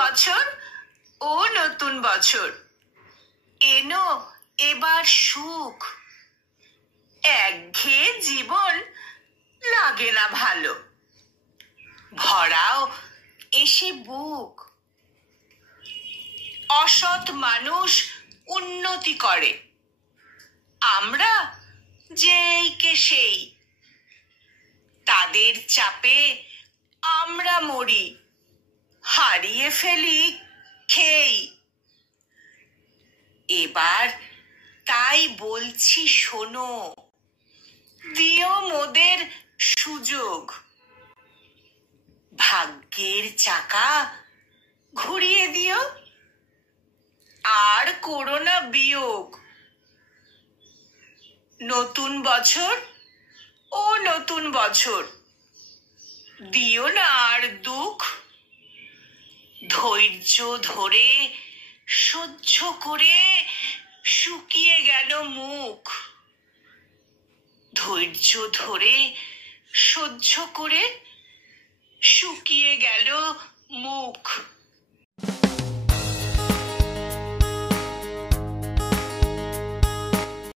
বছর ও নতুন বছর, এনো এবার সুখ। একঘেয়ে জীবন লাগে না ভালো, ভরাও এসে বুক। অসৎ মানুষ উন্নতি করে, আমরা যেই কে সেই। তাদের চাপে আমরা মরি, হারিয়ে ফেলি খেই। এবার তাই বলছি শোনো, দিও মোদের সুযোগ। ভাগ্যের চাকা ঘুরিয়ে দিও, আর করো না বিয়োগ। নতুন বছর ও নতুন বছর, দিও না আর দুঃখ। ধৈর্য ধরে সহ্য করে শুকিয়ে গেল মুখ। ধৈর্য ধরে সহ্য করে শুকিয়ে গেল মুখ।